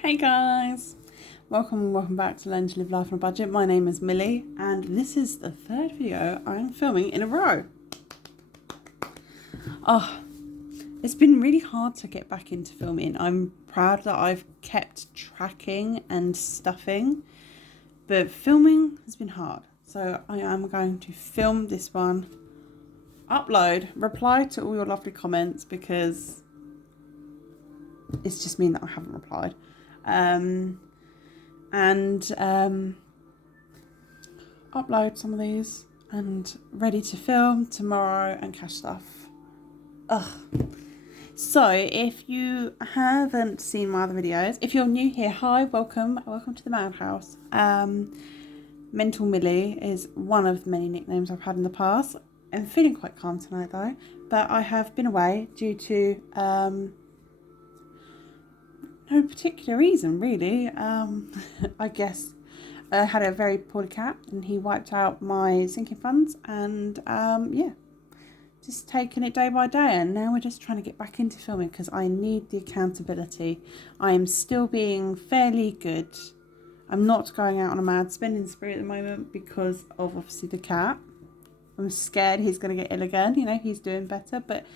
Hey guys, welcome back to Learn to Live Life on a Budget. My name is Millie and this is the third video I'm filming in a row. It's been really hard to get back into filming. I'm proud that I've kept tracking and stuffing, but filming has been hard. So I am going to film this one, upload, reply to all your lovely comments because it's just mean that I haven't replied. Upload some of these and ready to film tomorrow and cash stuff. So if you haven't seen my other videos, if you're new here, hi, welcome to the Madhouse. Mental Millie is one of the many nicknames I've had in the past. I'm feeling quite calm tonight though, but I have been away due to no particular reason really. I guess I had a very poorly cat and he wiped out my sinking funds, and yeah, just taking it day by day, and now we're just trying to get back into filming because I need the accountability. I am still being fairly good. I'm not going out on a mad spending spree at the moment because of obviously the cat. I'm scared he's going to get ill again. You know, he's doing better, but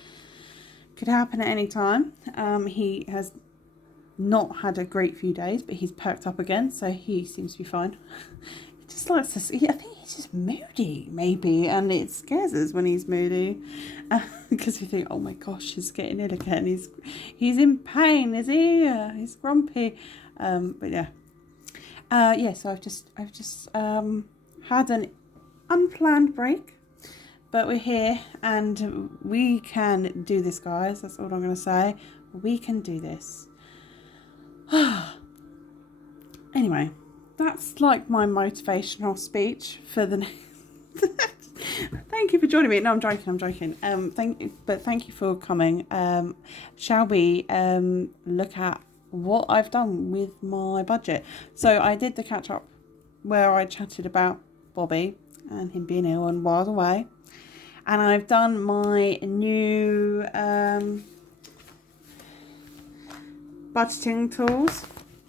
could happen at any time. He has not had a great few days, but he's perked up again, so he seems to be fine. He just likes to see, I think he's just moody maybe, and it scares us when he's moody because we think, oh my gosh, he's getting ill again, he's in pain, is he? He's grumpy. But yeah, so I've just had an unplanned break, but we're here and we can do this, guys. That's all I'm going to say. We can do this. Anyway, that's like my motivational speech for the next. Thank you for joining me. No, I'm joking. Thank you for coming. Shall we look at what I've done with my budget? So I did the catch up where I chatted about Bobby and him being ill and while I was away, and I've done my new budgeting tools,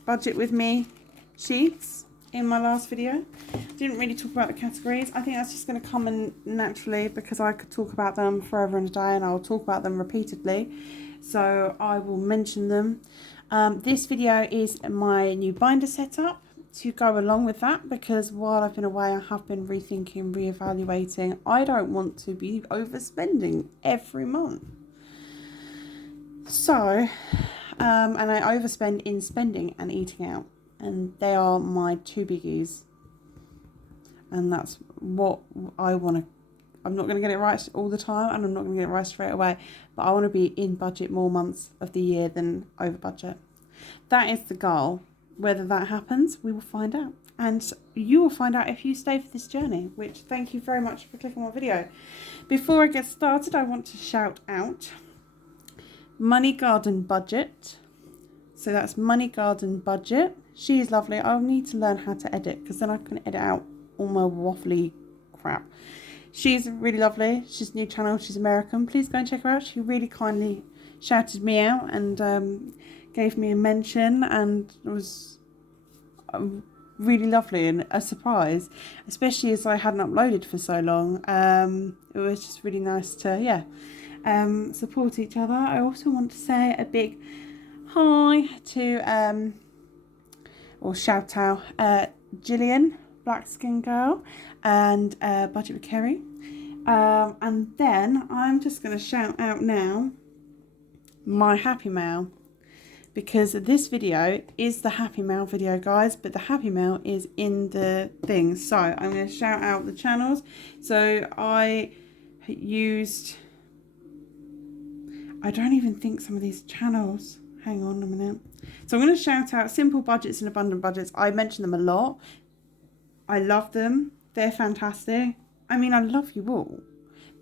budget with me sheets in my last video. Didn't really talk about the categories. I think that's just going to come in naturally because I could talk about them forever and a day, and I'll talk about them repeatedly, so I will mention them. This video is my new binder setup to go along with that, because while I've been away I have been rethinking, reevaluating. I don't want to be overspending every month, so and I overspend in spending and eating out, and they are my two biggies, and that's what I want to. I'm not going to get it right all the time, and I'm not going to get it right straight away, but I want to be in budget more months of the year than over budget. That is the goal. Whether that happens, we will find out, and you will find out if you stay for this journey, which thank you very much for clicking on my video. Before I get started, I want to shout out Money Garden Budget. So that's Money Garden Budget. She is lovely. I'll need to learn how to edit, because then I can edit out all my waffly crap. She's really lovely. She's a new channel. She's American. Please go and check her out. She really kindly shouted me out and gave me a mention, and it was really lovely and a surprise, especially as I hadn't uploaded for so long. It was just really nice to support each other. I also want to say a big hi to or shout out Gillian, Black Skin Girl, and Budget with Kerry, and then I'm just going to shout out now my Happy Mail, because this video is the Happy Mail video, guys, but the Happy Mail is in the thing. So I'm going to shout out the channels. So I don't even think some of these channels, hang on a minute. So I'm going to shout out Simple Budgets and Abundant Budgets. I mention them a lot. I love them. They're fantastic. I mean, I love you all.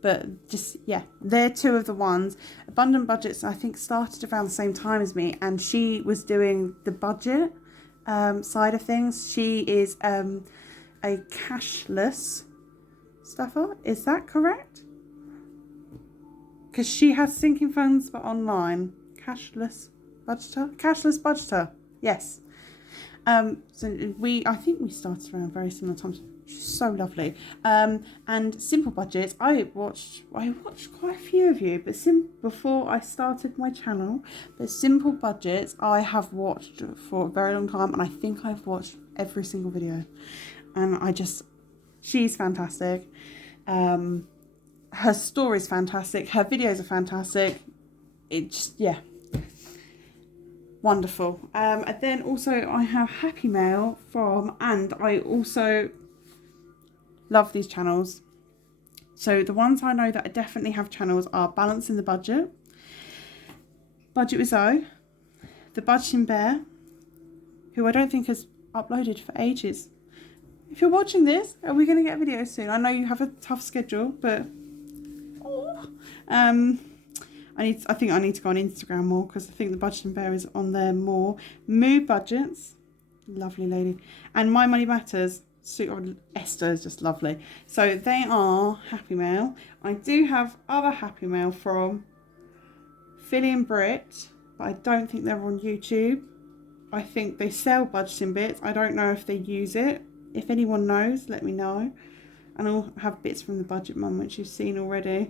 But just, yeah, they're two of the ones. Abundant Budgets, I think, started around the same time as me, and she was doing the budget side of things. She is a cashless stuffer. Is that correct? Because she has sinking funds, but online. Cashless budgeter? Yes. So I think we started around very similar times. She's so lovely. And Simple Budgets, I watched quite a few of you, but before I started my channel, but Simple Budgets I have watched for a very long time, and I think I've watched every single video, and she's fantastic. Her story's fantastic. Her videos are fantastic. It just, yeah. Wonderful. And then also I have Happy Mail and I also love these channels. So the ones I know that definitely have channels are Balancing the Budget, Budget with Zoe, The Budgeting Bear, who I don't think has uploaded for ages. If you're watching this, are we going to get videos soon? I know you have a tough schedule, but I think I need to go on Instagram more, because I think the Budgeting Bear is on there more. Moo Budgets, lovely lady, and My Money Matters. Esther is just lovely. So they are Happy Mail. I do have other Happy Mail from Philly and Brit, but I don't think they're on YouTube. I think they sell budgeting bits. I don't know if they use it. If anyone knows, let me know. And I'll have bits from the Budget Mum, which you've seen already,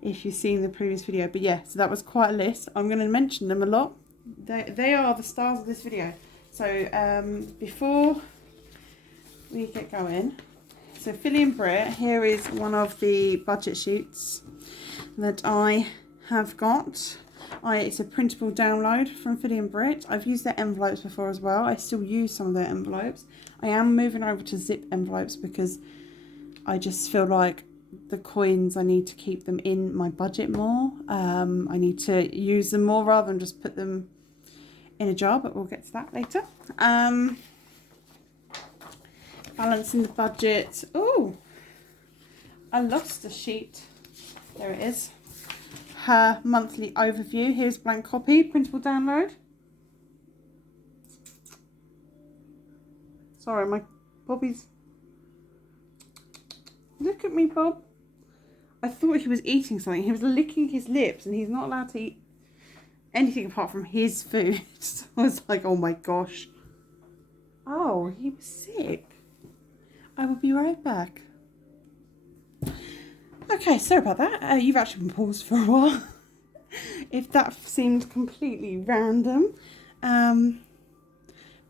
if you've seen the previous video. But yeah, so that was quite a list. I'm going to mention them a lot. They are the stars of this video. So before we get going, so Philly and Brit, here is one of the budget sheets that I have got. It's a printable download from Philly and Brit. I've used their envelopes before as well. I still use some of their envelopes. I am moving over to zip envelopes because I just feel like the coins, I need to keep them in my budget more. I need to use them more rather than just put them in a jar, but we'll get to that later. Balancing the Budget. Oh, I lost a sheet. There it is. Her monthly overview. Here's a blank copy, printable download. Sorry, my Bobby's... Look at me, Bob. I thought he was eating something. He was licking his lips, and he's not allowed to eat anything apart from his food. So I was like, oh my gosh. Oh, he was sick. I will be right back. Okay, sorry about that. You've actually been paused for a while. If that seemed completely random.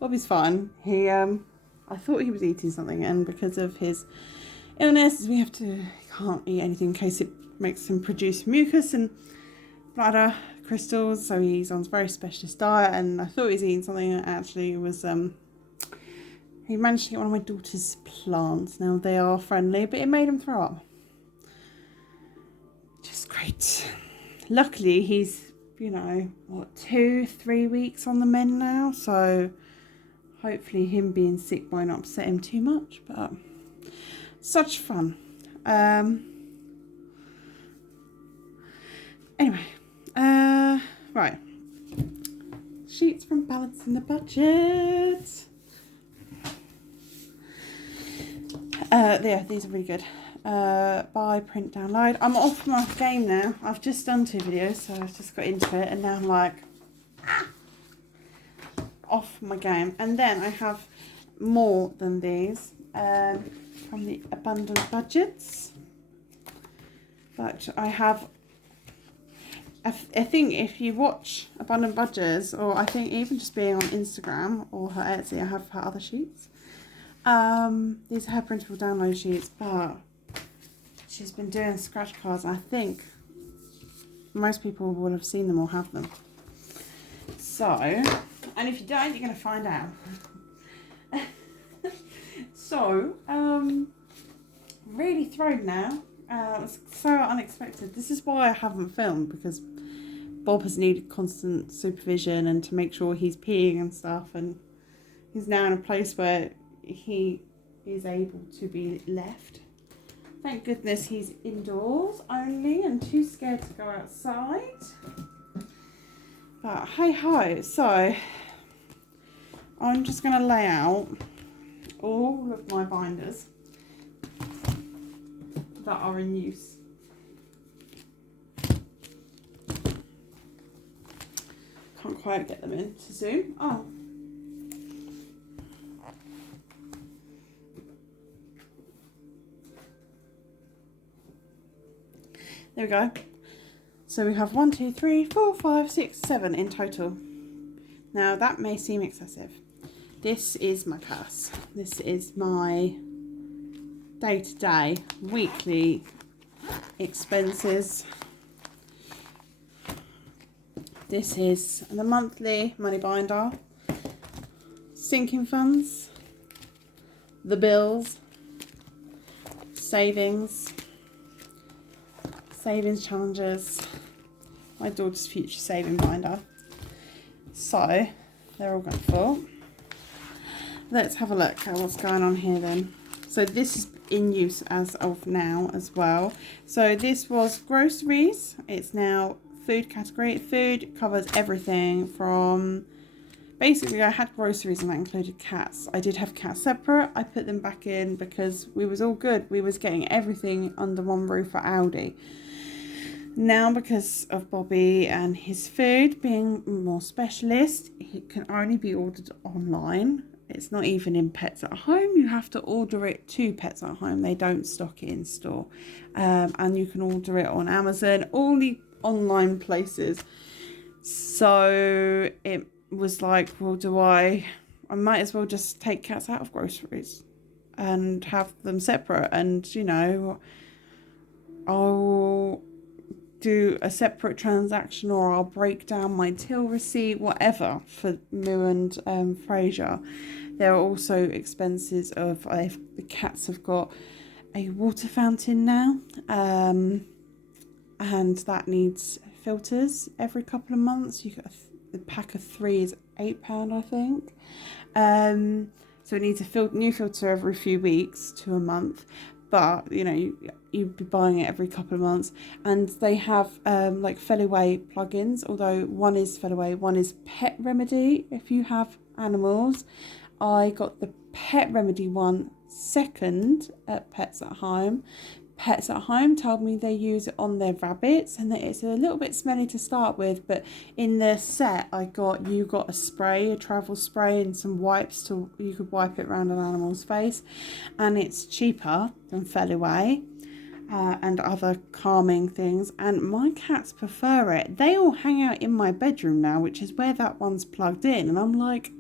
Bobby's fine. I thought he was eating something, and because of his illness, he can't eat anything in case it makes him produce mucus and bladder crystals. So he's on a very specialist diet, and I thought he was eating something, and actually it was he managed to get one of my daughter's plants. Now they are friendly, but it made him throw up. Just great. Luckily he's, 2-3 weeks on the mend now, so hopefully him being sick won't upset him too much, but such fun. Anyway, right. Sheets from Balancing the Budget. Yeah, these are really good. Buy, print, download. I'm off my game now. I've just done 2 videos, so I've just got into it, and now I'm like, off my game. And then I have more than these from the Abundant Budgets. But I have, I think if you watch Abundant Budgets, or I think even just being on Instagram or her Etsy, I have her other sheets. These are her printable download sheets, but she's been doing scratch cards. I think most people will have seen them or have them. So, and if you don't, you're going to find out. So, really thrown now. It was so unexpected. This is why I haven't filmed, because Bob has needed constant supervision and to make sure he's peeing and stuff, and he's now in a place where he is able to be left. Thank goodness he's indoors only and too scared to go outside. But hey ho, so I'm just going to lay out all of my binders that are in use. Can't quite get them in to zoom. Oh, There we go. So we have 1, 2, 3, 4, 5, 6, 7 in total. Now that may seem excessive. This is my purse. This is my day-to-day, weekly expenses. This is the monthly money binder, sinking funds, the bills, savings challenges, my daughter's future saving binder. So they're all going full. Let's have a look at what's going on here then. So this is in use as of now as well. So this was groceries. It's now food category. Food covers everything from, basically I had groceries and that included cats. I did have cats separate. I put them back in because we was all good. We was getting everything under one roof at Aldi. Now, because of Bobby and his food being more specialist, it can only be ordered online. It's not even in Pets at Home. You have to order it to Pets at Home. They don't stock it in store. And you can order it on Amazon, all the online places. So it was like, well, I might as well just take cats out of groceries and have them separate. And, you know, I'll do a separate transaction, or I'll break down my till receipt, whatever, for Moo and Fraser. There are also expenses of, the cats have got a water fountain now, and that needs filters every couple of months. You get the pack of 3 is £8, I think. So it needs a new filter every few weeks to a month. But, you know, you'd be buying it every couple of months. And they have like Fellaway plugins, although one is Fellaway, one is Pet Remedy if you have animals. I got the Pet Remedy one second at Pets at Home. Pets at Home told me they use it on their rabbits and that it's a little bit smelly to start with, but in the set you got a spray, a travel spray, and some wipes you could wipe it around an animal's face, and it's cheaper than Fellaway and other calming things, and my cats prefer it. They all hang out in my bedroom now, which is where that one's plugged in, and I'm like,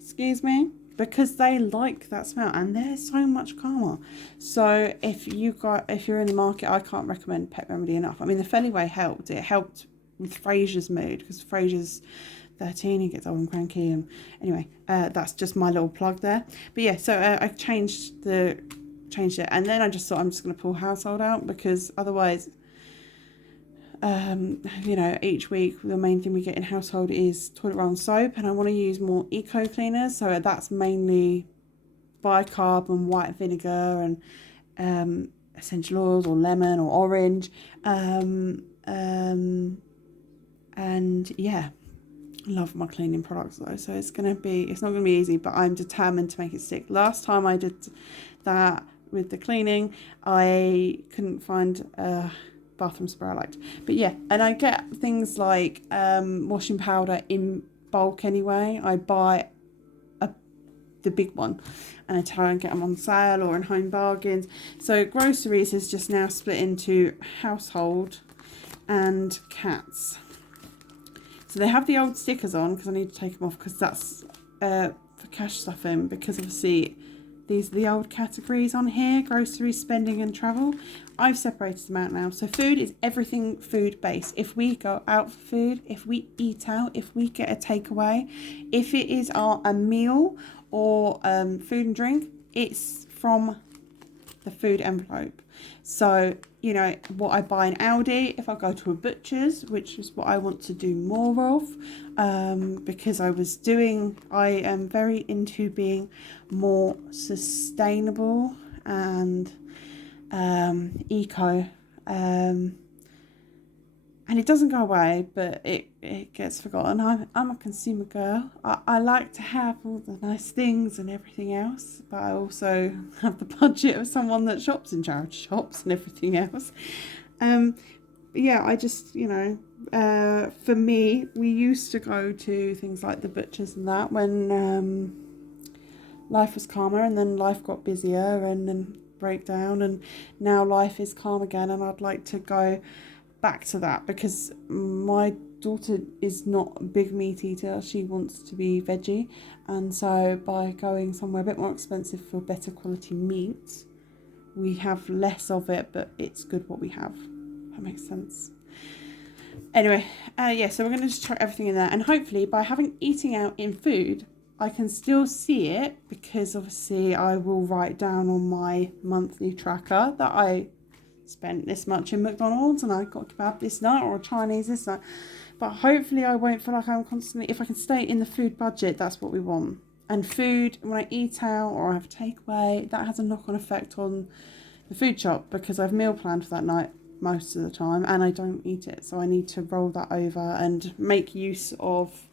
excuse me? Because they like that smell and they're so much calmer. So if you're in the market, I can't recommend Pet Remedy enough. I mean, the Fellaway helped. It helped with Fraser's mood because Fraser's 13, he gets old and cranky. And anyway, that's just my little plug there. But yeah, so I changed it, and then I just thought I'm just going to pull household out, because otherwise, you know, each week the main thing we get in household is toilet roll and soap, and I want to use more eco cleaners, so that's mainly bicarb and white vinegar and essential oils, or lemon or orange, and yeah, I love my cleaning products though, so it's not gonna be easy, but I'm determined to make it stick. Last time I did that with the cleaning, I couldn't find bathroom spray I liked. But yeah, and I get things like washing powder in bulk anyway. I buy the big one and I try and get them on sale or in home bargains. So groceries is just now split into household and cats. So they have the old stickers on because I need to take them off, because that's for cash stuffing, because obviously these are the old categories on here: groceries, spending and travel. I've separated them out now. So food is everything food based. If we go out for food, if we eat out, if we get a takeaway, if it is a meal or food and drink, it's from the food envelope. So, you know, what I buy in Aldi, if I go to a butcher's, which is what I want to do more of, because I am very into being more sustainable and eco, and it doesn't go away, but it gets forgotten. I'm a consumer girl. I like to have all the nice things and everything else, but I also have the budget of someone that shops in charity shops and everything else. Yeah, I just, you know, for me, we used to go to things like the butchers and that when life was calmer, and then life got busier, and then breakdown, and now life is calm again, and I'd like to go back to that because my daughter is not a big meat eater. She wants to be veggie, and so by going somewhere a bit more expensive for better quality meat, we have less of it, but it's good what we have. That makes sense. Anyway, so we're going to just chuck everything in there, and hopefully by eating out in food, I can still see it, because obviously I will write down on my monthly tracker that I spent this much in McDonald's and I got kebab this night or Chinese this night. But hopefully I won't feel like I'm constantly, if I can stay in the food budget, that's what we want. And food, when I eat out or I have takeaway, that has a knock-on effect on the food shop, because I've meal planned for that night most of the time and I don't eat it. So I need to roll that over and make use of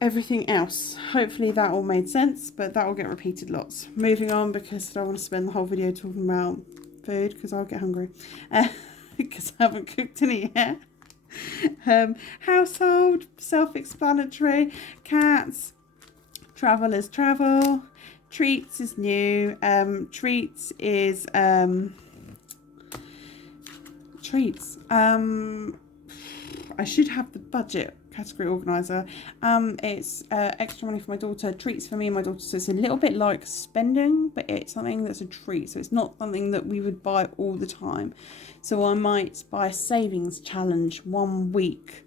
everything else. Hopefully that all made sense, but that will get repeated lots. Moving on, because I don't want to spend the whole video talking about food, because I'll get hungry because I haven't cooked any yet. Household, self-explanatory. Cats, travel is travel. Treats is new. Treats is treats. I should have the budget category organizer. It's extra money for my daughter, treats for me and my daughter. So it's a little bit like spending, but it's something that's a treat. So it's not something that we would buy all the time. So I might buy a savings challenge 1 week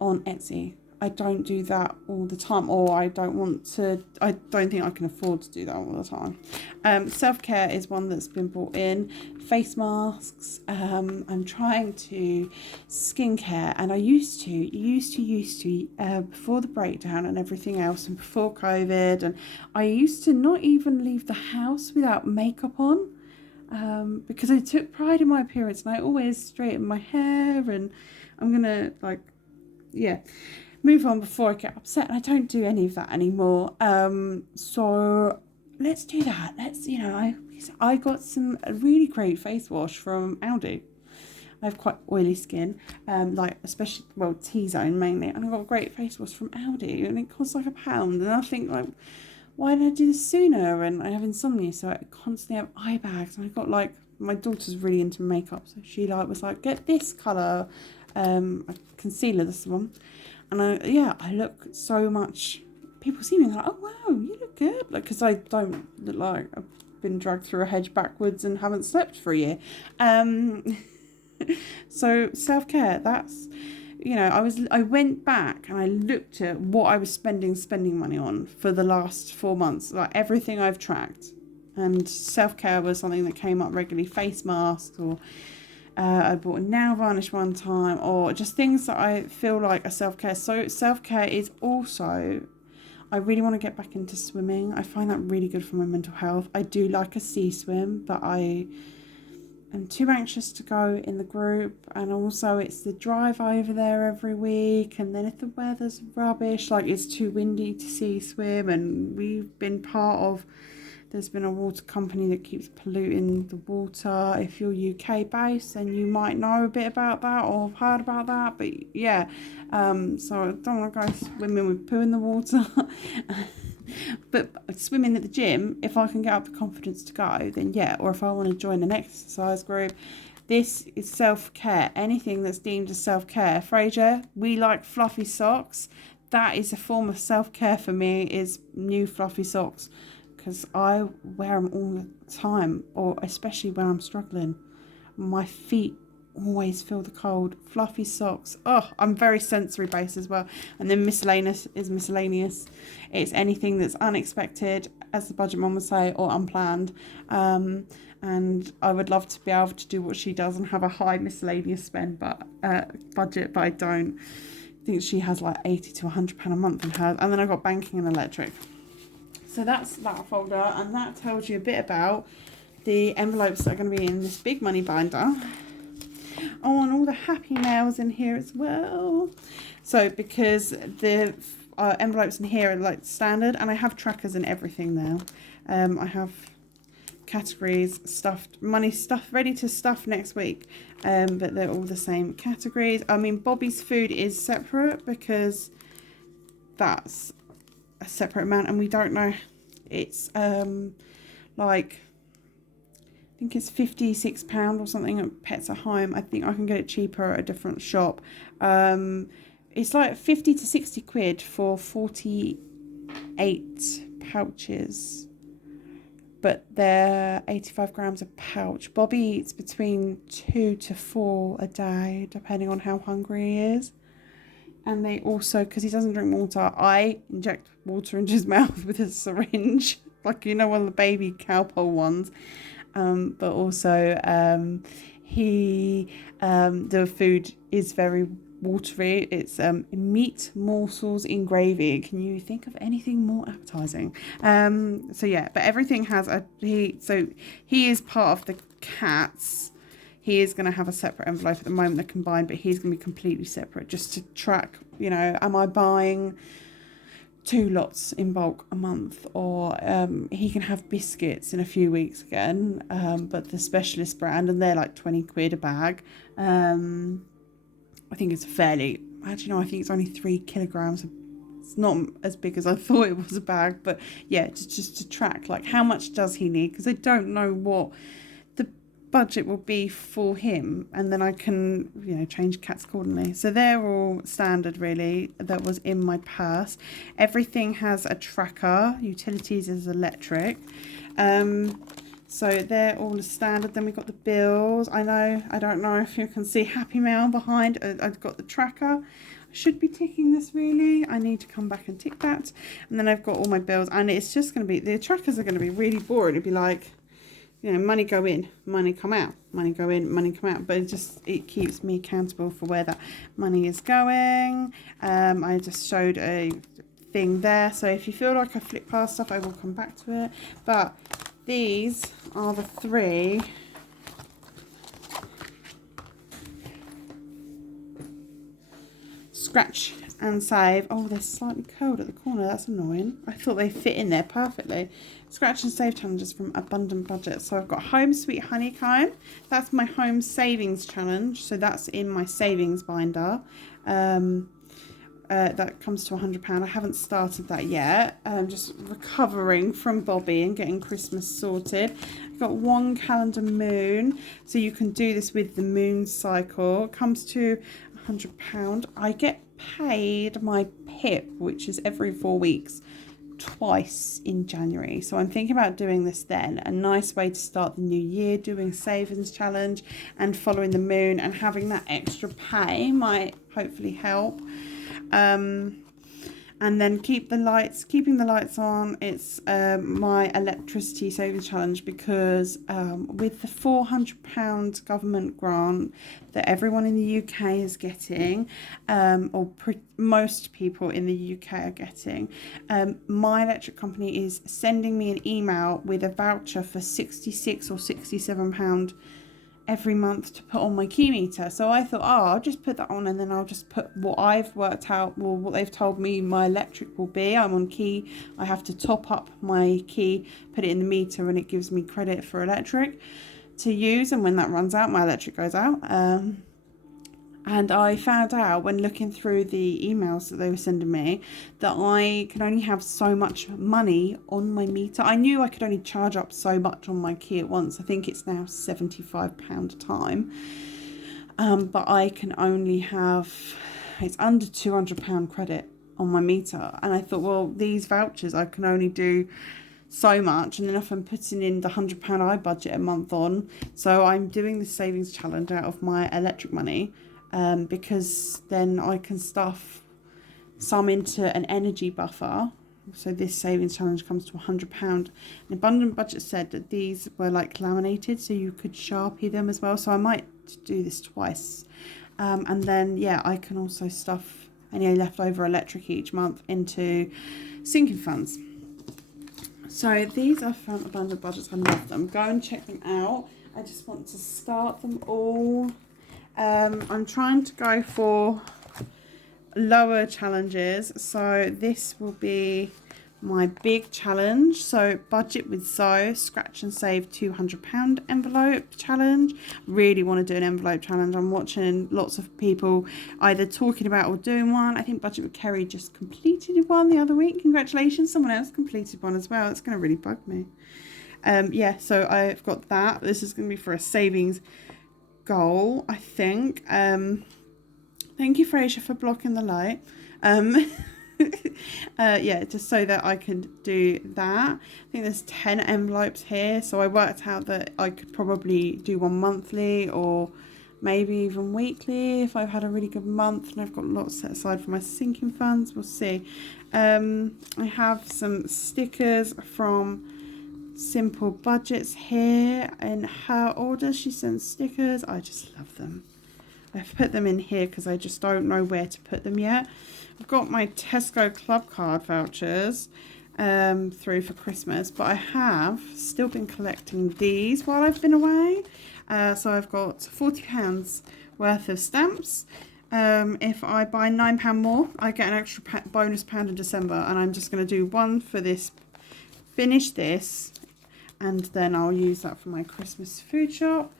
on Etsy. I don't do that all the time, or I don't think I can afford to do that all the time. Self-care is one that's been brought in. Face masks. I'm trying to skincare, and I used to before the breakdown and everything else, and before COVID, and I used to not even leave the house without makeup on, because I took pride in my appearance, and I always straighten my hair, and I'm gonna move on before I get upset, and I don't do any of that anymore. So let's do that. I got some really great face wash from Aldi. I have quite oily skin, especially T-zone mainly, and I got a great face wash from Aldi, and it costs like £1. And I think, why did I do this sooner? And I have insomnia, so I constantly have eye bags. And I got my daughter's really into makeup, so she was like, get this colour concealer, this one. And I look so much. People see me and they're like, oh wow, you look good. because I don't look like I've been dragged through a hedge backwards and haven't slept for a year. So self-care, that's, I went back and I looked at what I was spending money on for the last 4 months, everything I've tracked. And self-care was something that came up regularly, face masks, or I bought a nail varnish one time, or just things that I feel like are self-care. So self-care is also, I really want to get back into swimming. I find that really good for my mental health. I do like a sea swim, but I am too anxious to go in the group, and also it's the drive over there every week, and then if the weather's rubbish, it's too windy to sea swim, and we've been part of, there's been a water company that keeps polluting the water. If you're UK based, then you might know a bit about that or have heard about that. But so I don't want to go swimming with poo in the water. But swimming at the gym, if I can get up the confidence to go, then or if I want to join an exercise group. This is self-care. Anything that's deemed as self-care. Fraser, we like fluffy socks. That is a form of self-care for me, is new fluffy socks. Because I wear them all the time, or especially when I'm struggling. My feet always feel the cold. Fluffy socks. Oh, I'm very sensory based as well. And then miscellaneous is miscellaneous. It's anything that's unexpected, as the budget mum would say, or unplanned. And I would love to be able to do what she does and have a high miscellaneous spend, budget, but I don't. I think she has £80 to £100 a month in hers. And then I've got banking and electric. So that's that folder, and that tells you a bit about the envelopes that are going to be in this big money binder. Oh, and all the happy mails in here as well. So because the envelopes in here are standard, and I have trackers and everything now. I have categories, stuffed money, stuff ready to stuff next week, but they're all the same categories. I mean, Bobby's food is separate because that's a separate amount, and we don't know, it's I think it's £56 or something at Pets at Home. I think I can get it cheaper at a different shop. It's like 50 to 60 quid for 48 pouches, but they're 85 grams a pouch. Bobby eats between 2 to 4 a day, depending on how hungry he is. And they also, because he doesn't drink water, I inject water into his mouth with a syringe, like, you know, one of the baby cowpole ones. But also the food is very watery. It's meat morsels in gravy. Can you think of anything more appetizing? So yeah, but everything has he is part of the cats. He is going to have a separate envelope. At the moment they're combined, but he's going to be completely separate, just to track, you know, am I buying 2 lots in bulk a month, or he can have biscuits in a few weeks again, but the specialist brand, and they're like 20 quid a bag. I think it's I think it's only 3 kilograms. It's not as big as I thought it was a bag, but yeah, just to track, like, how much does he need, because I don't know what the budget will be for him, and then I can, you know, change cats accordingly. So they're all standard, really, that was in my purse. Everything has a tracker. Utilities is electric. So they're all standard. Then we've got the bills. I don't know if you can see Happy Mail behind. I've got the tracker. I should be ticking this, really. I need to come back and tick that. And then I've got all my bills, and it's just going to be, the trackers are going to be really boring. It'd be like, you know, money go in, money come out, money go in, money come out. But it keeps me accountable for where that money is going. I just showed a thing there. So if you feel like I flick past stuff, I will come back to it. But these are the 3 scratch and save. Oh, they're slightly curled at the corner. That's annoying. I thought they fit in there perfectly. Scratch and save challenges from Abundant Budget. So I've got Home Sweet Honeycomb. That's my home savings challenge. So that's in my savings binder. That comes to £100. I haven't started that yet. I'm just recovering from Bobby and getting Christmas sorted. I've got 1 calendar moon. So you can do this with the moon cycle. It comes to £100. I get paid my PIP, which is every 4 weeks, twice in January. So I'm thinking about doing this then. A nice way to start the new year, doing savings challenge and following the moon, and having that extra pay might hopefully help. And then keeping the lights on. It's my electricity savings challenge, because with the £400 government grant that everyone in the UK is getting, most people in the UK are getting, my electric company is sending me an email with a voucher for £66 or £67 every month to put on my key meter. So I thought, I'll just put that on, and then I'll just put what I've worked out, well, what they've told me my electric will be. I'm on key. I have to top up my key, put it in the meter, and it gives me credit for electric to use. And when that runs out, my electric goes out. And I found out when looking through the emails that they were sending me that I can only have so much money on my meter. I knew I could only charge up so much on my key at once. I think it's now £75 a time. But I can only have, it's under £200 credit on my meter. And I thought, well, these vouchers, I can only do so much, and then if I'm putting in the £100 I budget a month on. So I'm doing the savings challenge out of my electric money. Because then I can stuff some into an energy buffer. So this savings challenge comes to £100. And Abundant Budget said that these were like laminated, so you could Sharpie them as well. So I might do this twice. And then, yeah, I can also stuff any leftover electric each month into sinking funds. So these are from Abundant Budgets. I love them. Go and check them out. I just want to start them all. I'm trying to go for lower challenges, so this will be my big challenge. So budget with Zoe, scratch and save £200 envelope challenge. Really want to do an envelope challenge. I'm watching lots of people either talking about or doing one. I think Budget with Kerry just completed one the other week. Congratulations, someone else completed one as well. It's going to really bug me. Yeah, so I've got that. This is going to be for a savings goal, I think. Thank you, Fraser, for blocking the light. Yeah, just so that I can do that. I think there's 10 envelopes here, so I worked out that I could probably do one monthly or maybe even weekly if I've had a really good month and I've got lots set aside for my sinking funds. We'll see. I have some stickers from Simple Budgets here. In her order, she sends stickers. I just love them. I've put them in here because I just don't know where to put them yet. I've got my Tesco Club card vouchers through for Christmas, but I have still been collecting these while I've been away. So I've got £40 worth of stamps. If I buy £9 more, I get an extra bonus pound in December, and I'm just going to do one for this, finish this, and then I'll use that for my Christmas food shop.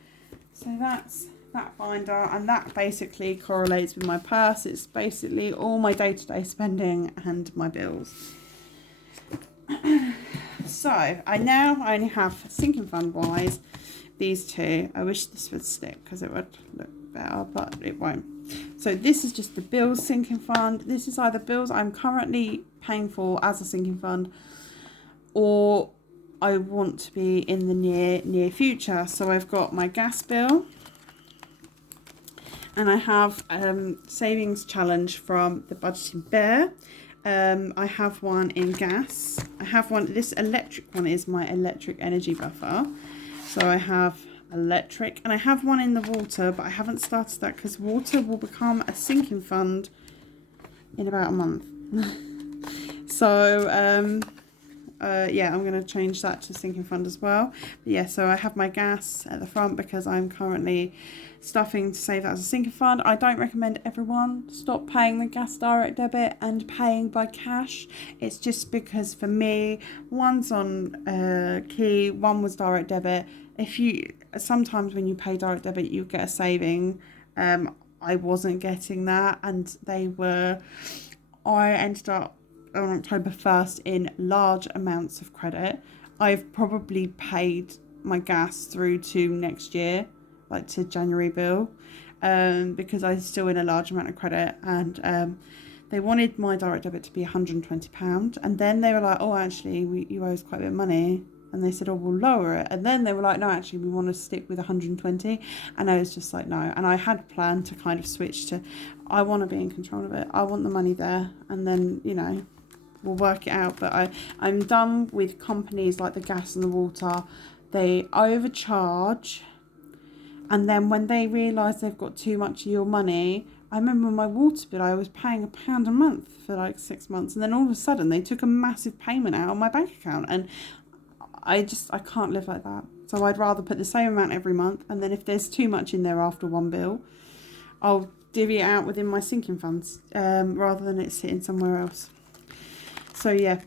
So that's that binder, and that basically correlates with my purse. It's basically all my day-to-day spending and my bills. So I only have sinking fund wise these two. I wish this would stick because it would look better, but it won't. So this is just the bills sinking fund. This is either bills I'm currently paying for as a sinking fund, or I want to be in the near future. So I've got my gas bill, and I have savings challenge from the Budgeting Bear. I have one in gas. I have one, this electric one is my electric energy buffer. So I have electric, and I have one in the water, but I haven't started that because water will become a sinking fund in about a month. So yeah, I'm going to change that to sinking fund as well. But yeah, so I have my gas at the front because I'm currently stuffing to save that as a sinking fund. I don't recommend everyone stop paying the gas direct debit and paying by cash. It's just because for me, one's on key, one was direct debit. Sometimes when you pay direct debit, you get a saving. I wasn't getting that, and I ended up on October 1st in large amounts of credit. I've probably paid my gas through to next year, like to January bill, because I'm still in a large amount of credit, and they wanted my direct debit to be £120, and then they were like, oh, actually you owe us quite a bit of money, and they said, oh, we'll lower it, and then they were like, no, actually we want to stick with 120, and I was just like, no. And I had planned to kind of switch to, I want to be in control of it, I want the money there, and then we'll work it out. But I'm done with companies like the gas and the water. They overcharge, and then when they realise they've got too much of your money, I remember my water bill, I was paying £1 a month for like 6 months, and then all of a sudden they took a massive payment out on my bank account, and I can't live like that. So I'd rather put the same amount every month, and then if there's too much in there after one bill, I'll divvy it out within my sinking funds, rather than it sitting somewhere else. So yeah,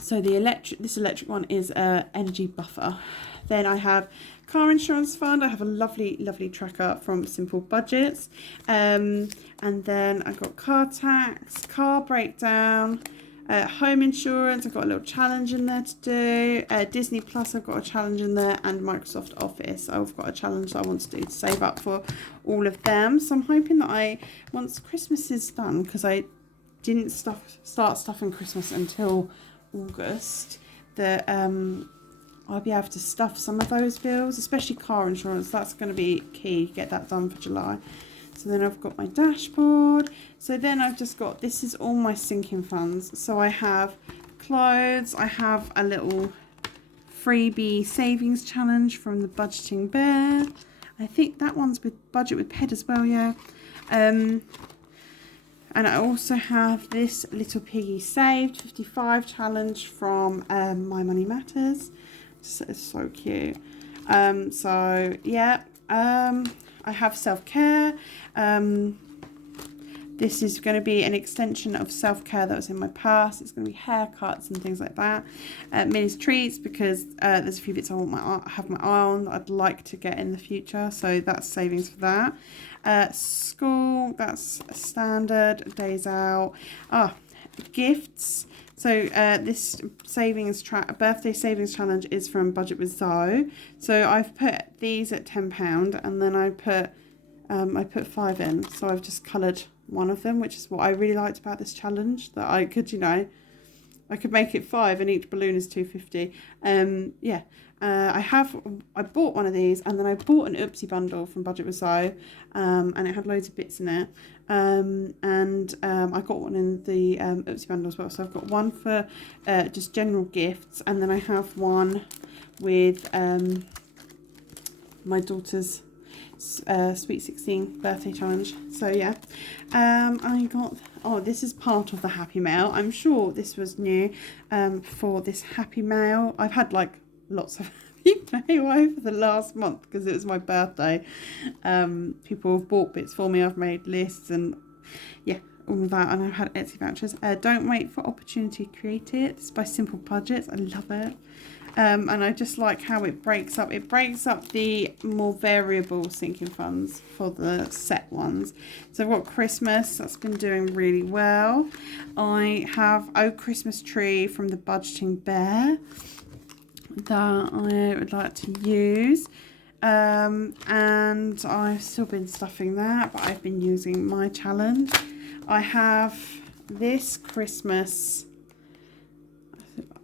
so this electric one is energy buffer. Then I have car insurance fund. I have a lovely tracker from Simple Budgets, and then I got car tax, car breakdown, home insurance. I've got a little challenge in there to do. Disney Plus, I've got a challenge in there, and Microsoft Office, I've got a challenge that I want to do to save up for all of them. So I'm hoping that once Christmas is done, because I didn't start stuffing Christmas until August, that I'll be able to stuff some of those bills, especially car insurance. That's going to be key, get that done for July. So then I've got my dashboard. So then I've just got, this is all my sinking funds. So I have clothes, I have a little freebie savings challenge from the Budgeting Bear. I think that one's with Budget with Ped as well, yeah. And I also have this Little Piggy Saved 55 challenge from My Money Matters. It's so cute. So yeah, I have self-care. This is going to be an extension of self-care that was in my past. It's going to be haircuts and things like that. Minnie's treats, because there's a few bits I have my eye on that I'd like to get in the future. So that's savings for that. School, that's standard. Days out. Gifts. So this birthday savings challenge is from Budget with Zoe. So I've put these at £10, and then I put 5 in. So I've just coloured one of them, which is what I really liked about this challenge, that I could, you know, I could make it 5 and each balloon is £2.50. Yeah. I bought one of these, and then I bought an Oopsie bundle from Budget with Zoe, and it had loads of bits in it. I got one in the Oopsie bundle as well. So I've got one for just general gifts, and then I have one with my daughter's Sweet 16 birthday challenge. So yeah, I got, this is part of the Happy Mail. I'm sure this was new for this Happy Mail. I've had like lots of Happy Mail over the last month because it was my birthday. People have bought bits for me. I've made lists and yeah, all of that, and I've had Etsy vouchers. Don't wait for opportunity, create it. It's by Simple Budgets. I love it. And I just like how it breaks up. It breaks up the more variable sinking funds for the set ones. So I've got Christmas. That's been doing really well. I have Oh Christmas Tree from the Budgeting Bear that I would like to use. And I've still been stuffing that, but I've been using my challenge. I have this Christmas.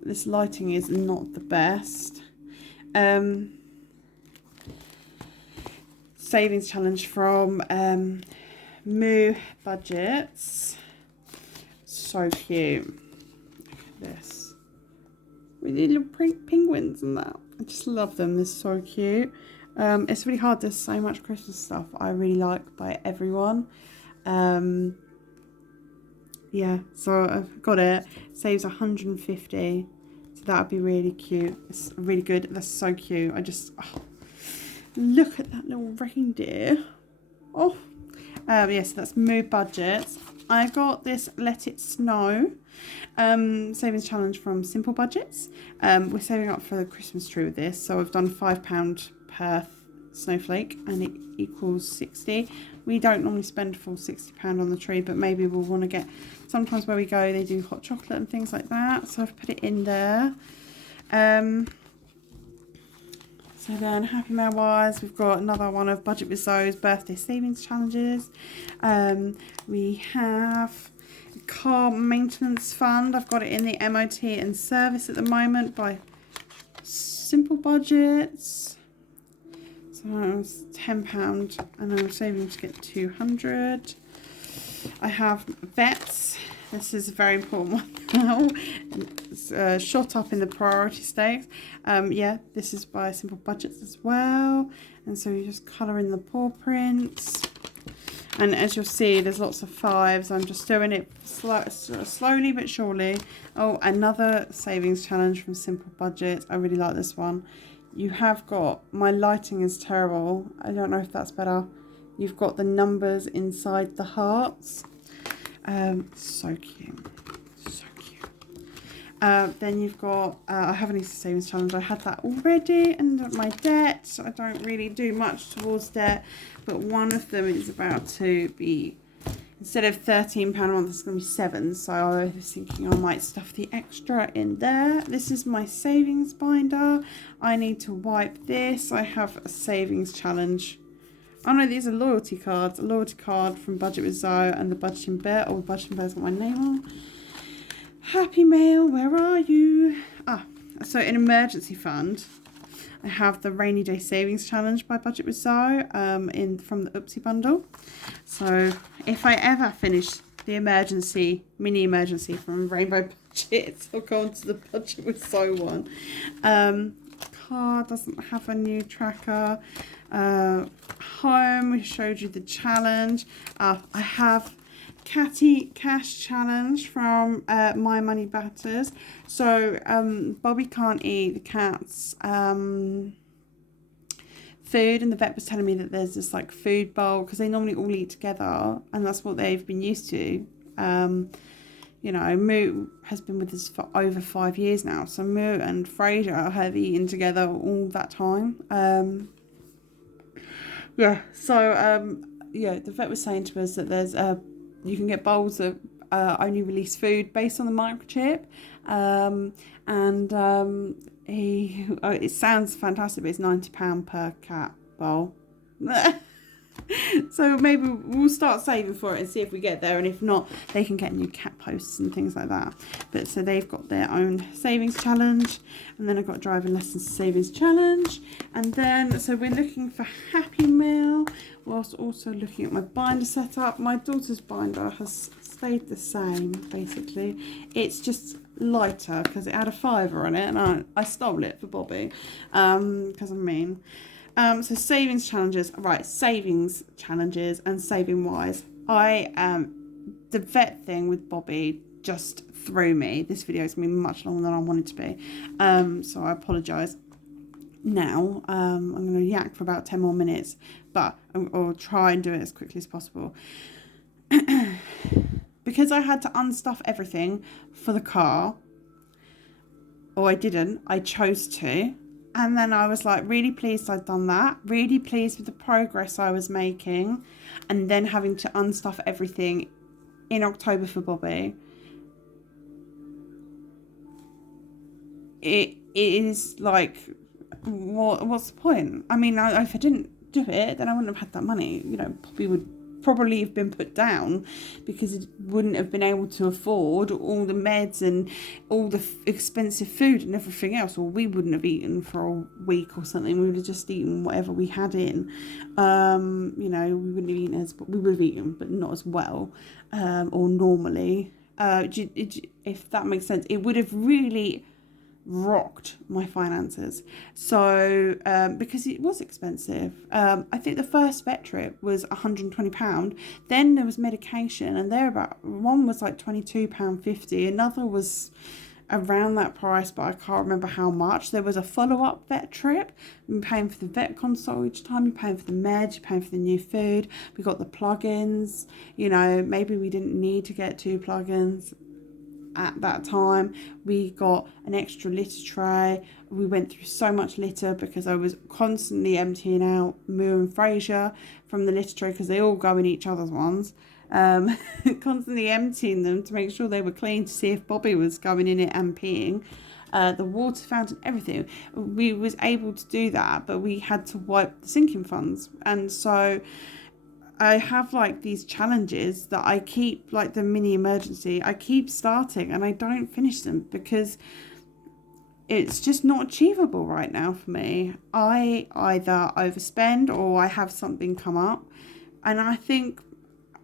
This lighting is not the best. Savings challenge from Moo Budgets. So cute. Look at this. With the little penguins and that. I just love them. They're so cute. It's really hard. There's so much Christmas stuff I really like by everyone. Yeah, so I've got it. Saves 150. So that would be really cute. It's really good. That's so cute. I just look at that little reindeer. Oh, yes, that's Moo Budgets. I got this Let It Snow savings challenge from Simple Budgets. We're saving up for the Christmas tree with this, so I've done £5 per snowflake, and it equals 60. We don't normally spend full £60 on the tree, but maybe we'll want to get, sometimes where we go they do hot chocolate and things like that, so I've put it in there. So then Happy Mail wise, we've got another one of Budget with Zoe's birthday savings challenges. We have a car maintenance fund. I've got it in the MOT and service at the moment by Simple Budgets. So it was £10 and I'm saving to get 200. I have vets. This is a very important one now. It's shot up in the priority stakes. Yeah, this is by Simple Budgets as well. And so you just colour in the paw prints. And as you'll see, there's lots of 5s. I'm just doing it slowly but surely. Oh, another savings challenge from Simple Budgets. I really like this one. You have got, my lighting is terrible. I don't know if that's better. You've got the numbers inside the hearts. So cute. So cute. Then you've got, I have an Easter savings challenge. I had that already. And my debt. I don't really do much towards debt. But one of them is about to be, instead of £13 a month, it's going to be 7. So I was thinking I might stuff the extra in there. This is my savings binder. I need to wipe this. I have a savings challenge. Oh no, these are loyalty cards. A loyalty card from Budget with Zoe and the Budgeting Bear. Oh, the Budgeting Bear's got my name on. Happy Mail, where are you? So an emergency fund. I have the Rainy Day Savings Challenge by Budget with Zoe from the Oopsie bundle. So if I ever finish the mini emergency from Rainbow Budgets, I'll go on to the Budget with Zoe one. Car doesn't have a new tracker. Home, we showed you the challenge. I have Catty Cash challenge from My Money Batters. So Bobby can't eat the cat's food, and the vet was telling me that there's this like food bowl because they normally all eat together, and that's what they've been used to. You know, Moo has been with us for over 5 years now, so Moo and Fraser have eaten together all that time. Yeah, so yeah, the vet was saying to us that there's you can get bowls of only release food based on the microchip. It sounds fantastic, but it's £90 per cat bowl. So maybe we'll start saving for it and see if we get there, and if not, they can get new cat posts and things like that. But so they've got their own savings challenge, and then I've got driving lessons savings challenge, and then so we're looking for Happy Meal whilst also looking at my binder setup. My daughter's binder has stayed the same basically. It's just lighter because it had a £5 on it, and I stole it for Bobby because I'm mean. So savings challenges, right? Savings challenges and saving wise. The vet thing with Bobby just threw me. This video is going to be much longer than I wanted to be. So I apologise. Now, I'm going to yak for about 10 more minutes, but I'll try and do it as quickly as possible. Because I had to unstuff everything for the car, or I didn't, I chose to. And then I was like really pleased I'd done that, really pleased with the progress I was making, and then having to unstuff everything in October for Bobby. It is like, what's the point? I mean, if I didn't do it, then I wouldn't have had that money. You know, Bobby would probably have been put down because it wouldn't have been able to afford all the meds and all the expensive food and everything else, or we wouldn't have eaten for a week or something. We would have just eaten whatever we had in. You know, we wouldn't have eaten we would have eaten, but not as well, or normally. If that makes sense, it would have really rocked my finances. So because it was expensive, I think the first vet trip was £120. Then there was medication, and one was like £22.50, another was around that price, but I can't remember how much. There was a follow-up vet trip. You're paying for the vet consult each time, you're paying for the meds, you're paying for the new food. We got the plugins. You know, maybe we didn't need to get 2 plugins at that time. We got an extra litter tray. We went through so much litter because I was constantly emptying out Moo and Fraser from the litter tray because they all go in each other's ones. Constantly emptying them to make sure they were clean, to see if Bobby was going in it and peeing. The water fountain, everything. We was able to do that, but we had to wipe the sinking funds. And so I have like these challenges that I keep, like the mini emergency, I keep starting and I don't finish them because it's just not achievable right now for me. I either overspend or I have something come up, and I think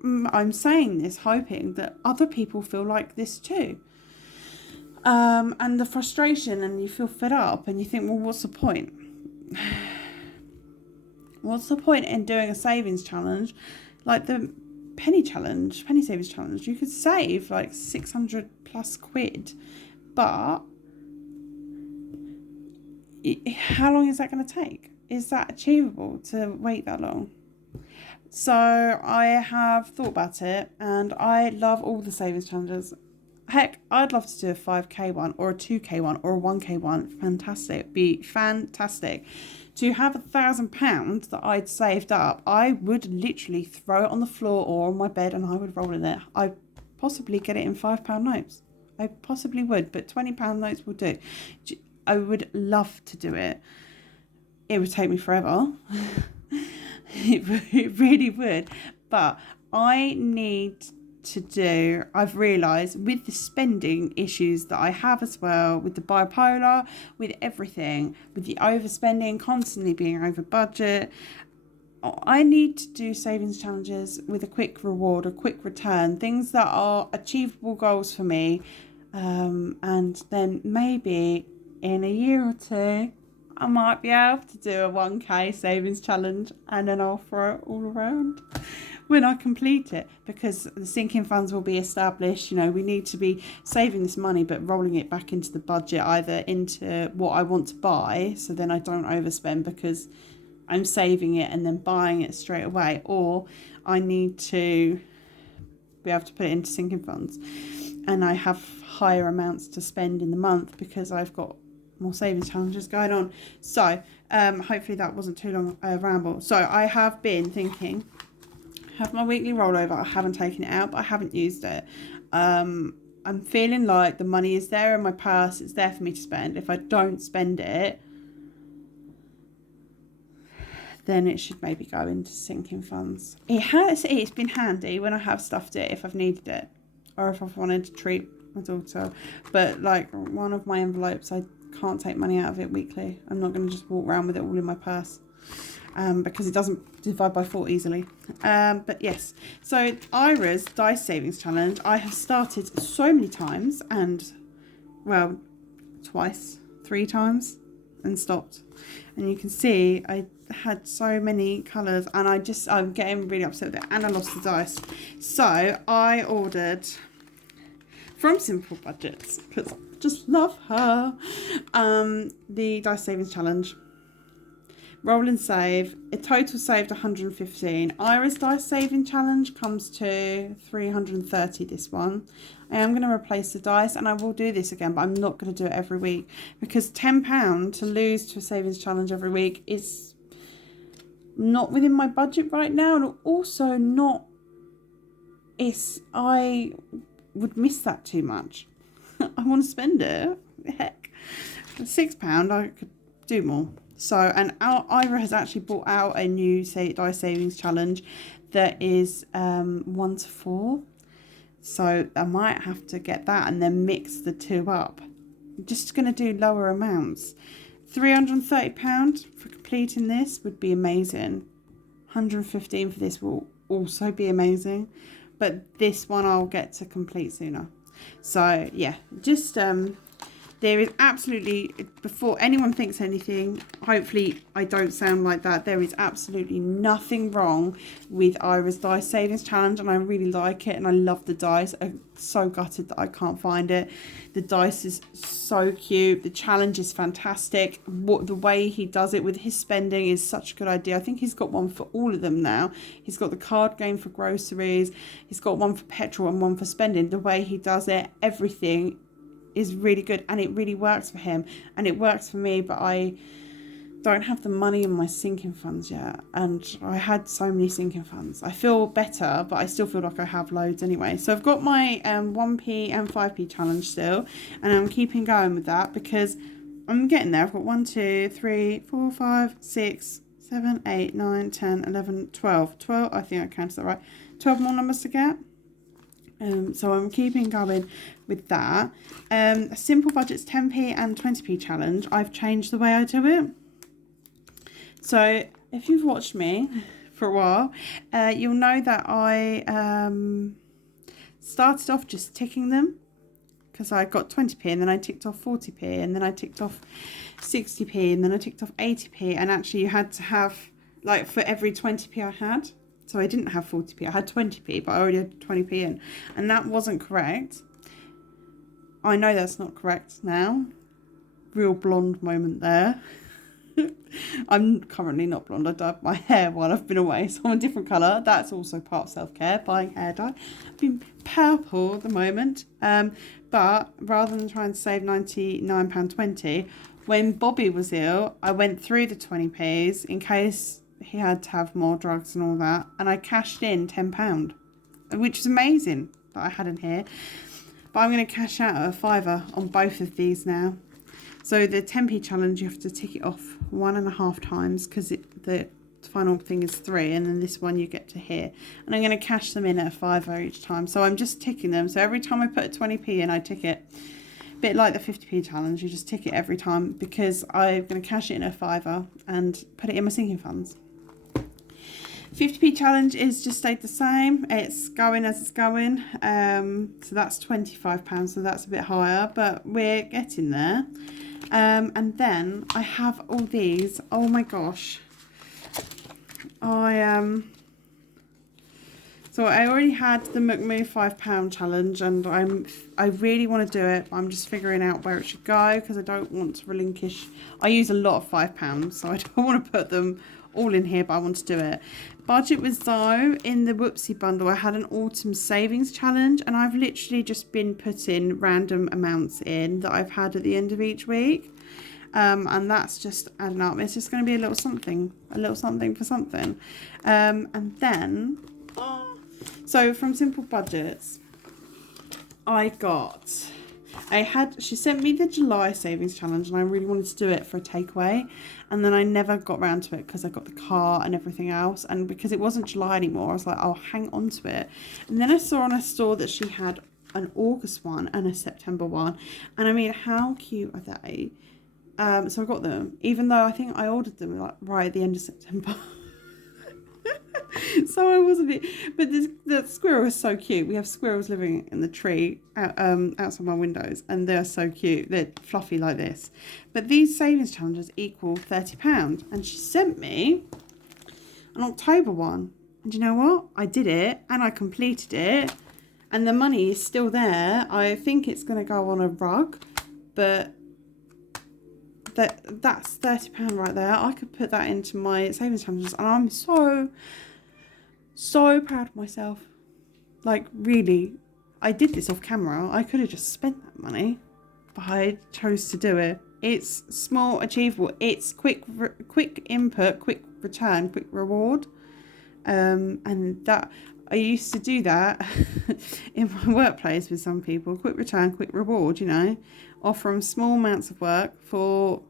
I'm saying this hoping that other people feel like this too. And the frustration, and you feel fed up and you think, well, what's the point? What's the point in doing a savings challenge like the penny savings challenge? You could save like 600 plus quid, but how long is that going to take? Is that achievable to wait that long? So I have thought about it, and I love all the savings challenges. Heck, I'd love to do a 5k one or a 2k one or a 1k one. Fantastic. Be fantastic. To have £1,000 that I'd saved up, I would literally throw it on the floor or on my bed and I would roll in it. I'd possibly get it in £5 notes. I possibly would, but £20 notes will do. I would love to do it. It would take me forever. It really would. But I need to do, I've realised with the spending issues that I have as well, with the bipolar, with everything, with the overspending, constantly being over budget, I need to do savings challenges with a quick reward, a quick return, things that are achievable goals for me, and then maybe in a year or two I might be able to do a 1k savings challenge, and then I'll throw it all around when I complete it, because the sinking funds will be established. You know, we need to be saving this money but rolling it back into the budget, either into what I want to buy so then I don't overspend because I'm saving it and then buying it straight away, or I need to be able to put it into sinking funds and I have higher amounts to spend in the month because I've got more savings challenges going on. So hopefully that wasn't too long a ramble. So I have been thinking, have my weekly rollover. I haven't taken it out, but I haven't used it. I'm feeling like the money is there in my purse. It's there for me to spend. If I don't spend it, then it should maybe go into sinking funds. It's been handy when I have stuffed it if I've needed it, or if I've wanted to treat my daughter. But like one of my envelopes, I can't take money out of it weekly. I'm not going to just walk around with it all in my purse. Because it doesn't divide by 4 easily. But yes, so Ira's Dice Savings Challenge, I have started so many times and, well, twice, 3 times and stopped. And you can see I had so many colours and I'm getting really upset with it and I lost the dice. So I ordered from Simple Budgets, because I just love her, the Dice Savings Challenge. Roll and save. A total saved 115. Ira's Dice Saving Challenge comes to 330 this one. I am going to replace the dice and I will do this again, but I'm not going to do it every week because £10 to lose to a savings challenge every week is not within my budget right now, and also I would miss that too much. I want to spend it. Heck, £6 I could do more. So, and Ira has actually brought out a new dice savings challenge that is 1 to 4. So I might have to get that and then mix the two up. I'm just going to do lower amounts. £330 for completing this would be amazing. 115 for this will also be amazing. But this one I'll get to complete sooner. So yeah, just there is absolutely, before anyone thinks anything, hopefully I don't sound like that, there is absolutely nothing wrong with Ira's Dice Savings Challenge, and I really like it and I love the dice. I'm so gutted that I can't find it. The dice is so cute. The challenge is fantastic. The way he does it with his spending is such a good idea. I think he's got one for all of them now. He's got the card game for groceries. He's got one for petrol and one for spending. The way he does it, everything is really good and it really works for him and it works for me, but I don't have the money in my sinking funds yet, and I had so many sinking funds. I feel better, but I still feel like I have loads anyway. So I've got my 1p and 5p challenge still, and I'm keeping going with that because I'm getting there. I've got 1 2 3 4 5 6 7 8 9 10 11 12 I think I counted that right. 12 more numbers to get. So I'm keeping going with that. Simple Budgets 10p and 20p challenge, I've changed the way I do it. So if you've watched me for a while, you'll know that I started off just ticking them because I got 20p and then I ticked off 40p and then I ticked off 60p and then I ticked off 80p, and actually you had to have, like, for every 20p I had. So I didn't have 40p, I had 20p, but I already had 20p in. And that wasn't correct. I know that's not correct now. Real blonde moment there. I'm currently not blonde. I dyed my hair while I've been away, so I'm a different colour. That's also part of self-care, buying hair dye. I've been purple at the moment. But rather than trying to save £99.20, when Bobby was ill, I went through the 20p's in case he had to have more drugs and all that, and I cashed in £10, which is amazing that I had in here. But I'm going to cash out a £5 on both of these now. So the 10p challenge, you have to tick it off 1.5 times because the final thing is 3, and then this one you get to here, and I'm going to cash them in at a £5 each time. So I'm just ticking them. So every time I put a 20p in, I tick it. A bit like the 50p challenge, you just tick it every time, because I'm going to cash it in a £5 and put it in my sinking funds. 50p challenge is just stayed the same. It's going as it's going. So that's £25, so that's a bit higher, but we're getting there. And then I have all these. Oh my gosh. So I already had the Moo £5 challenge, and I really want to do it, but I'm just figuring out where it should go because I don't want to relinquish. I use a lot of £5, so I don't want to put them all in here, but I want to do it. Budget was though in the Whoopsie bundle. I had an autumn savings challenge, and I've literally just been putting random amounts in that I've had at the end of each week. And that's just adding up. It's just going to be a little something for something. And then, so from Simple Budgets, she sent me the July savings challenge, and I really wanted to do it for a takeaway, and then I never got around to it because I got the car and everything else, and because it wasn't July anymore, I was like, I'll hang on to it. And then I saw on her store that she had an August one and a September one, and I mean, how cute are they? So I got them, even though I think I ordered them like right at the end of September. So I wasn't, but the squirrel is so cute. We have squirrels living in the tree outside my windows, and they're so cute. They're fluffy like this. But these savings challenges equal £30, and she sent me an October one. And you know what? I did it, and I completed it, and the money is still there. I think it's going to go on a rug, but that's £30 right there. I could put that into my savings challenges, and I'm so proud of myself. Like, really, I did this off camera. I could have just spent that money, but I chose to do it. It's small, achievable. It's quick input, quick return, quick reward. And that I used to do that in my workplace with some people. Quick return, quick reward. You know, offer them small amounts of work for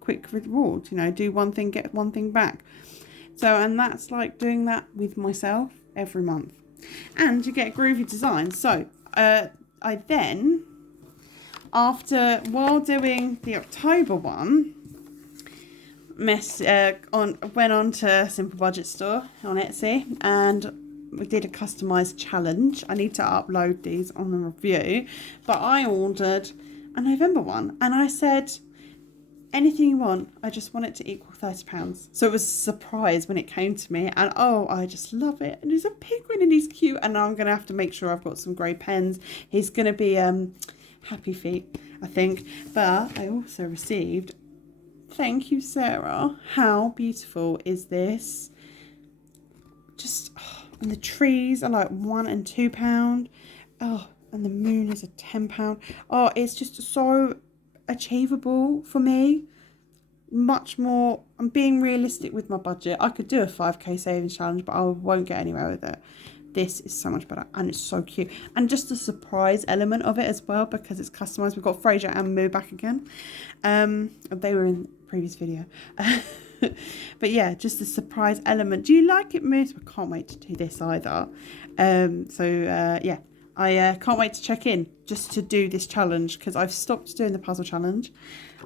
quick reward. You know, do one thing, get one thing back. So, and that's like doing that with myself every month. And you get a groovy design. So, I then, while doing the October one, went on to Simple Budget store on Etsy, and we did a customized challenge. I need to upload these on the review, but I ordered a November one, and I said, anything you want, I just want it to equal £30. So it was a surprise when it came to me, and oh, I just love it. And he's a penguin and he's cute, and I'm going to have to make sure I've got some grey pens. He's going to be Happy Feet, I think. But I also received, thank you, Sarah. How beautiful is this? Just, and the trees are like £1 and £2. Oh, and the moon is a £10. Oh, it's just so achievable for me. Much more, I'm being realistic with my budget. I could do a 5k savings challenge, but I won't get anywhere with it. This is so much better, and it's so cute, and just the surprise element of it as well, because it's customized. We've got Fraser and Moo back again. They were in the previous video. But yeah, just the surprise element. Do you like it, Moo? I can't wait to do this either. Yeah, I can't wait to check in just to do this challenge, because I've stopped doing the puzzle challenge,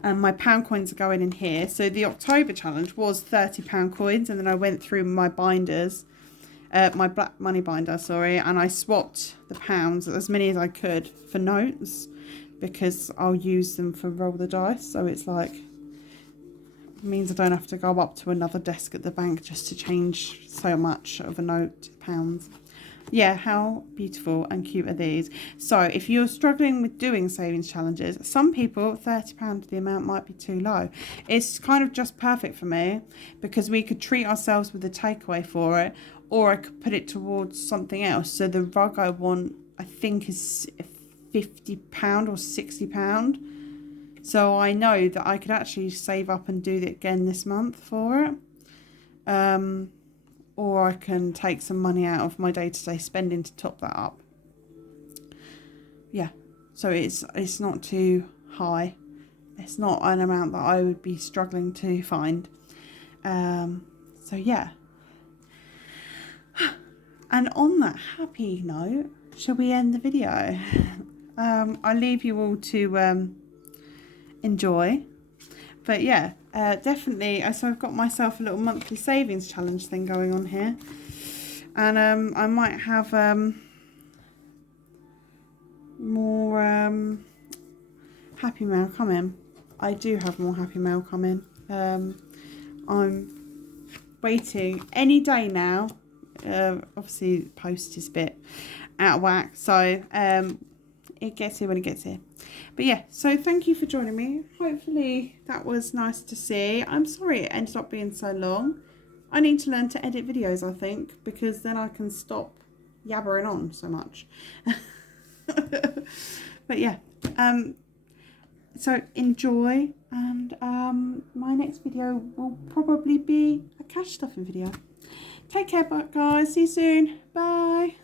and my pound coins are going in here. So the October challenge was £30 coins, and then I went through my binders, my black money binder, sorry, and I swapped the pounds, as many as I could, for notes, because I'll use them for roll the dice. So it's like, it means I don't have to go up to another desk at the bank just to change so much of a note to pounds. Yeah, how beautiful and cute are these? So if you're struggling with doing savings challenges, some people, £30, the amount might be too low. It's kind of just perfect for me, because we could treat ourselves with a takeaway for it, or I could put it towards something else. So the rug I want, I think, is £50 or £60. So I know that I could actually save up and do it again this month for it. Or I can take some money out of my day-to-day spending to top that up. Yeah, so it's not too high. It's not an amount that I would be struggling to find. So yeah. And on that happy note, shall we end the video? I'll leave you all to enjoy. But yeah, definitely. So I've got myself a little monthly savings challenge thing going on here. And I might have more happy mail coming. I do have more happy mail coming. I'm waiting any day now. Obviously, the post is a bit out of whack. So it gets here when it gets here. But yeah, so thank you for joining me. Hopefully that was nice to see. I'm sorry it ended up being so long. I need to learn to edit videos, I think, because then I can stop yabbering on so much. But yeah, so enjoy, and my next video will probably be a cash stuffing video. Take care, guys. See you soon. Bye.